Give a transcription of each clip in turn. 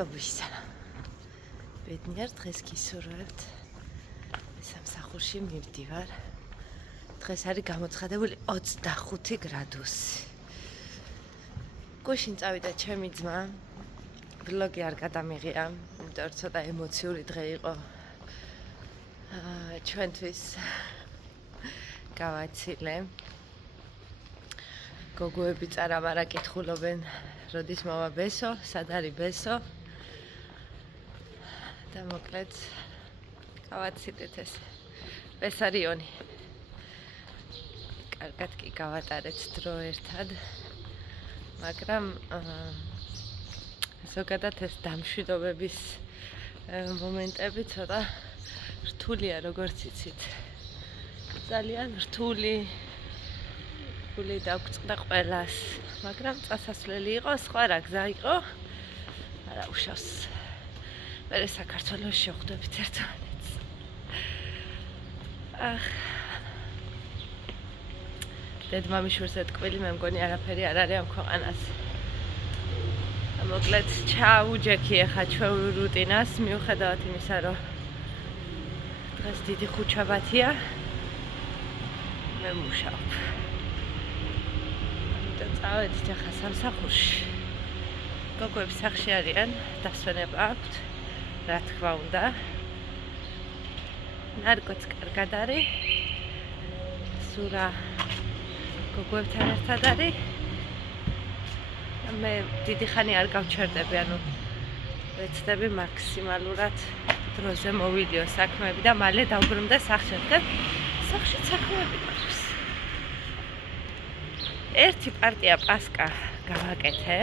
მადლობისა. ბედნიერ დღეს გისურვებთ. სამსახურში მივდივარ. დღეს არის გამოცხადებული 25 გრადუსი. გუშინ წავიდა ჩემი ძმა. ვლოგი არ გადამიღია, იმიტომ რომ ცოტა ემოციური დღე იყო. ჩვენთვის გავაცილე. გოგოები წარამარა კითხულობენ, როდის მოვა ბესო, სად არის ბესო. და მოკლედ გავაცილეთ ეს ბესარიონი. კარგად კი გავატარეთ დრო ერთად, მაგრამ ზოგადად ეს დამშვიდობების მომენტები ცოტა რთულია, როგორც იცით. ძალიან რთული დაგვწყდა ყველას, მაგრამ წასასვლელი იყო, სხვა რა გზა იყო, არა უშავს. მე საქართველოს შევხვდებით ერთმანეთს. დედმამიშვილს ეთქვილი, მე მგონი არაფერი არ არის ამ ქვეყანას. მოკლედ ჩაავუჯექი ახლა ჩვენ რუტინას, მიუხედავად იმისა, რომ დღეს დიდი ხუთშაბათია, მე მუშაობ. წავედით ახლა სამსახურში. გოგოები სახლში არიან, დასვენება აქვთ, რა თქმა უნდა. ნარგოც კარგად არის. სურა გოგოებთან ერთად არის. მე დიდი ხანი არ გავჩერდები, ანუ ვეცდები მაქსიმალურად დროზე მოვილიო საქმეები და მალე დავბრუნდე სახლში. სახლში საქმეები მაქვს. ერთი პარტია პასკა გავაკეთე.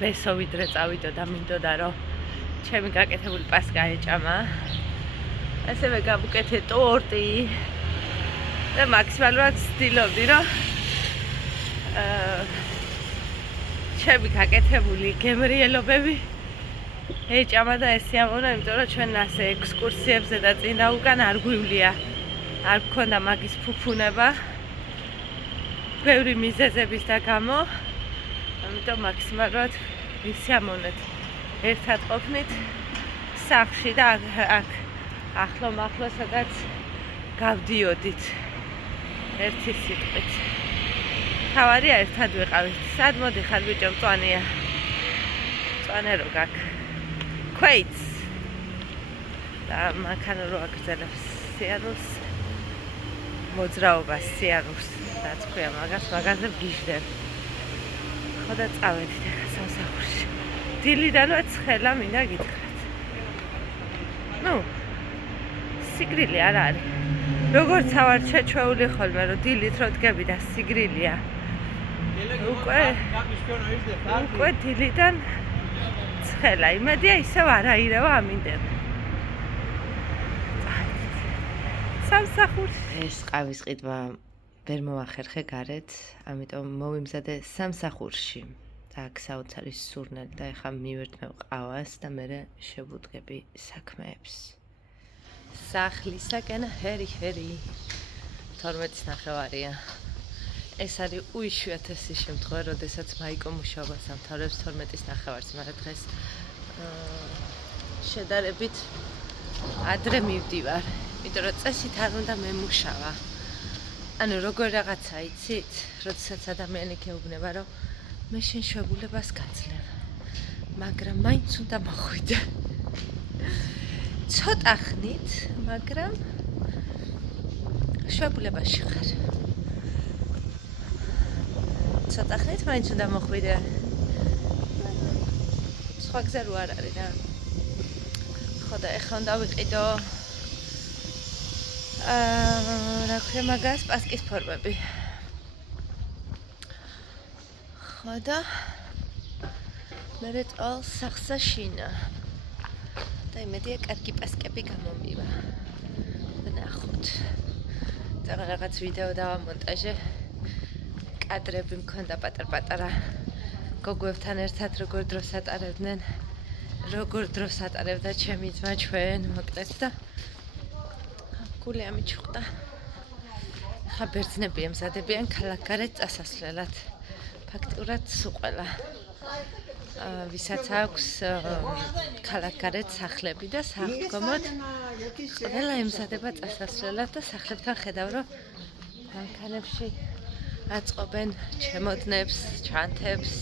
ბესო ვიდრე წავიდო და მინდოდა რომ ჩემი გაკეთებული პასკა ეჭამა. ასევე გავუკეთე ტორტი და მაქსიმალურად ვცდილობდი რომ ჩემი გაკეთებული გემრიელობები ეჭამა და ეს სიამოვნა, იმიტომ რომ ჩვენ ასე ექსკურსიებზე და წინა უკან არ გვივლია. არ გქონდა მაგის ფუფუნება. ბევრი მიზეზების და გამო, ამიტომ მაქსიმალურად ვისიამოვნეთ. ერთად ყოფნით სახლში და აქ ახლო სადაც გავდიოდით ერთი სიტყვით. თავარია ერთად ვიყავით. სად მოდიხარ ბიჭო, მწვანეა. მწვანე რო გაქვს. ქვეიც. და მანქანა რო აგრძელებს სიარულს, მოძრაობას სიარულს. რაც ქვია მაგაზე ვგიჟდებ. ხო და წავედით ახლა სამსახურში. დილიდანვე ცხელა მინდა გითხრათ. სიგრილი არ არის. როგორც ავარ შეჩვეული ხოლმე, რომ დილით რო დგები და სიგრილია. უკვე დილიდან ცხელა. იმედია ისევ არ აირევა ამინდება. სამსახურში. ეს ყავის ყიდვა ვერ მოახერხე გარეთ, ამიტომ მოვიმზადე სამსახურში. და აქ საოცარი სურნელი და ეხლა მივერთმევ ყავას და მერე შევუდგები საქმეებს. სახლისაკენ ჰერი 12:30-ია. ეს არის უიშვიათესი შემთხვევა, როდესაც მაიკო მუშაობას ამთავრებს 12:30-ს, მაგრამ დღეს შედარებით ადრე მივდივარ, იმიტომ რომ წესით არ უნდა მემუშავა. ანუ როგორ რაღაცა იცით, როდესაც ადამიანი გეუბნება, რომ მე შენ შვებულებას გაძლევ, მაგრამ მაინც უნდა მოხვიდე. ცოტა ხნით, მაგრამ შვებულებაში ხარ. ცოტა ხნით მაინც უნდა მოხვიდე. სხვა გზა რო არ არის რა. ხო და ეხლა უნდა ვიყიდო რა ქვია მაგას, პასკის ფორმები. ხო და მერე წვალ სახსა შინა. და იმედია კარგი პასკები გამომივა. ვნახოთ. და რაღაც ვიდეო დავამონტაჟე. კადრები მქონდა პატარ-პატარა გოგოებთან ერთად როგორ დროს ატარებდნენ. როგორ დროს ატარებდა ჩემი ძმა ჩვენ, მოკლედ და გული ამიჩუყდა. ხა ბერძნები ემზადებიან ქალაქგარეთ წასასვლელად. ფაქტურად სულ ყველა ვისაც აქვს ქალაქგარეთ სახლები და საღდგომოდ ყველა ემზადება წასასვლელად და სახლებთან ხედავ რომ მანქანებში აწყობენ ჩემოდნებს, ჩანთებს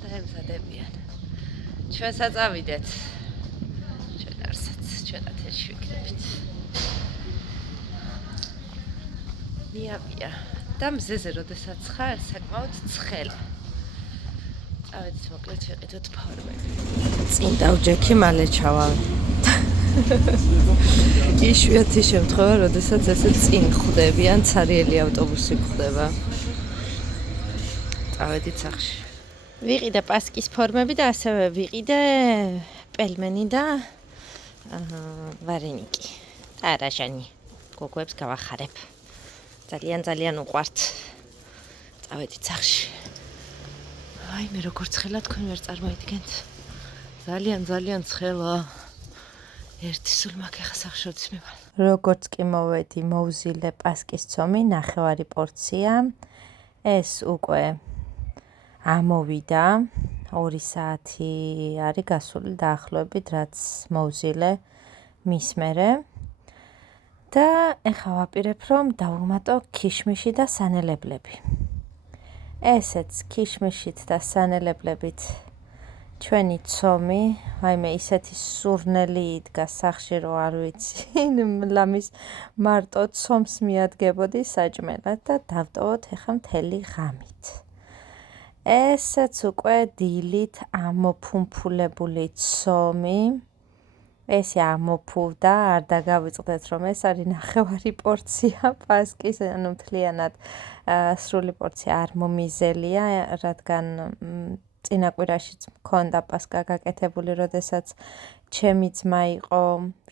და ემზადებიან. ჩვენსაც ავიდეთ. ჩვენ არსაც ჩვენත් ერთში ვიქნებით. მია და მზეზე როდესაც ხარ საკმაოდ ცხელი. წავედით მოკლედ ვიყიდოთ ფორმები. წინ დავჯექი მალე ჩავალ. იშვიათი შემთხვევა, როდესაც ესე წინ ხვდები ან ცარიელი ავტობუსი ხვდება. წავედით სახლში. ვიყიდე პასკის ფორმები და ასევე ვიყიდე პელმენი და ვარენიკი. და რაჟანი. გოგოებს გავახარებ. ძალიან უყვართ. წავედით სახლში. აი მე როგორ ცხელა თქვენ ვერ წარმოიდგენთ. ძალიან ცხელა. ერთი სულ მაგ ახლა სახშოდის მივალ. როგორც კი მოვედი, მოვზილე პასკის ცომი, ნახევარი პორცია. ეს უკვე ამოვიდა. 2 საათი არის გასული დაახლოებით, რაც მოვზილე მის მერე. და ეხლა ვაპირებ რომ დავუმატო ქიშმიში და სანელებლები. ესეც ქიშმიშით და სანელებლებით ჩვენი ცომი, ვაიმე ისეთი სურნელი იდგა სახში რომ არ ვიცი, ლამის მარტო ცომს მიადგებოდი საჭმელად და დავტოვოთ ეხლა მთელი ღამით. ესეც უკვე დილით ამოფუმფულებული ცომი. ესე ამოფუვდა, არ დაგავიწყდეთ რომ ეს არის ნახევარი პორცია პასკის, ანუ მთლიანად სრული პორცია არ მომიზელია, რადგან წინა კვირაშიც მქონდა პასკა გაკეთებული, როდესაც ჩემი ძმა იყო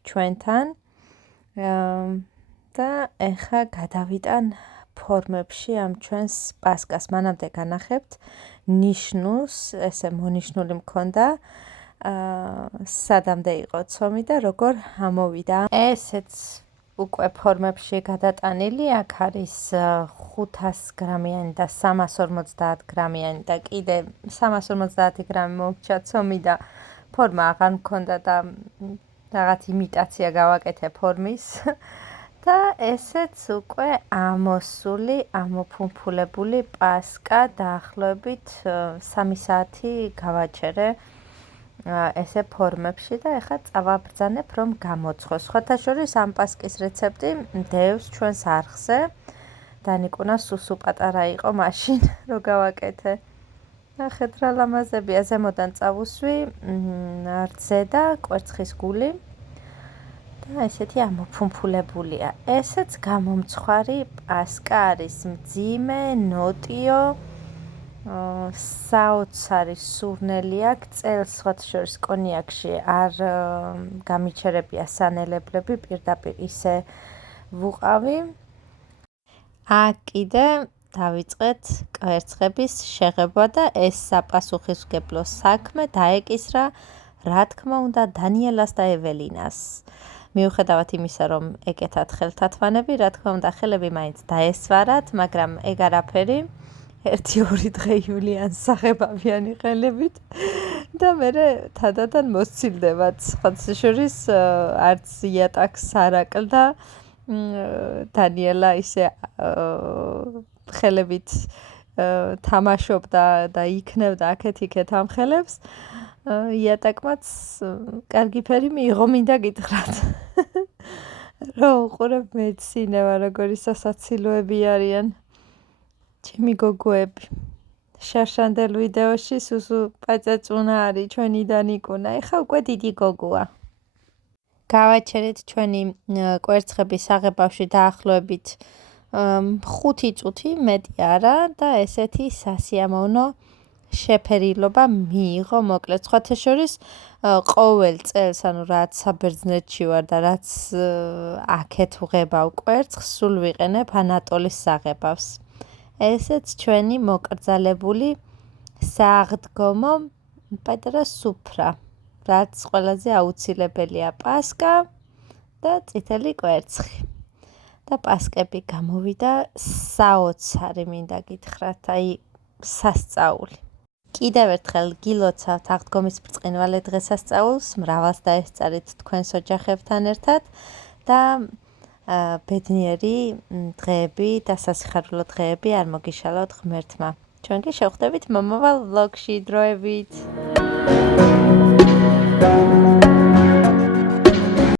ჩვენთან და ეხა გადავიტან ფორმებში ამ ჩვენს პასკას. მანამდე განახებთ ნიშნულს, ესე მონიშნული მქონდა სადამდე იყო ცომი და როგორ ამოვიდა. ესეც უკვე ფორმებში გადატანილი, აქ არის 500 გრამიანი და 350 გრამიანი და კიდე 350 გრამი მომრჩა ცომი და ფორმა აღარ მქონდა და რაღაც იმიტაცია გავაკეთე ფორმის. და ესეც უკვე ამოსული, ამოფუმფულებული პასკა დაახლოებით 3 საათი გავაჩერე ესე ფორმებში და ეხლა წავაბრძანებ რომ გამოცხოს. სხვათაშორის ამ პასკის რეცეპტი მდევს ჩვენს არხზე. დანიკუნა სუსუ პატარა იყო მაშინ რომ გავაკეთე. ნახეთ რა ლამაზებია, ზემოდან წავუსვი რძე და კვერცხის გული. და ესეთი ამოფუმფულებულია. ესეც გამომცხვარი პასკა არის, მძიმე, ნოტიო. საოცარი სურნელი აქვს. წელს სხვათაშორის კონიაკში არ გამიჩერებია სანელებლები, პირდაპირ ისე ვუყავი. აქ კიდე დავიწყეთ კვერცხების შეღება და ეს საპასუხისმგებლო საქმე დაეკისრა, რა თქმა უნდა, დანიელას და ეველინას. მიუხედავად იმისა, რომ ეკეთათ ხელთათვანები, რა თქმა უნდა, ხელები მაინც დაესვარათ, მაგრამ ეგ არაფერი. 1-2 დღე იულიანს საღებავიანი ხელებით და მერე თანდათან მოსცილდებათ. სხვათაშორის არც იატაკს არ აკლდა დანიელა ისე ხელებით თამაშობდა და იქნევდა აქეთ-იქეთ ამ ხელებს. იატაკმაც კარგი ფერი მიიღო, მინდა გითხრათ. რომ უყურებ მეცინევა, როგორი სასაცილოები არიან. ჩემი გოგოები. შარშანდელ ვიდეოში სუსუ პაწაწუნა არის ჩვენი დანიკუნა. ეხა უკვე დიდი გოგოა. გავაჩერეთ ჩვენი კვერცხების საღებავში დაახლოებით 5 წუთი, მეტი არა და ესეთი სასიამოვნო შეფერილობა მიიღო. მოკლედ სხვათაშორის ყოველ წელს, ანუ რაც საბერძნეთში ვარ და რაც აქეთ ვღებავ კვერცხს, სულ ვიყენებ ანატოლის საღებავს. ესეც ჩვენი მოკრძალებული საღდგომო პატარა სუფრა, რაც ყველაზე აუცილებელია პასკა და წითელი კვერცხი. და პასკები გამოვიდა, საოცარი მინდა გითხრათ, აი სასწაული. კიდევ ერთხელ გილოცავთ აღდგომის ბრწყინვალე დღესასწაულს, მრავალს დაესწარით თქვენს ოჯახებთან ერთად და ბედნიერი დღეები და სასიხარულო დღეები არ მოგიშალოთ ღმერთმა. ჩვენ კი შევხვდებით მომავალ ვლოგში, დროებით.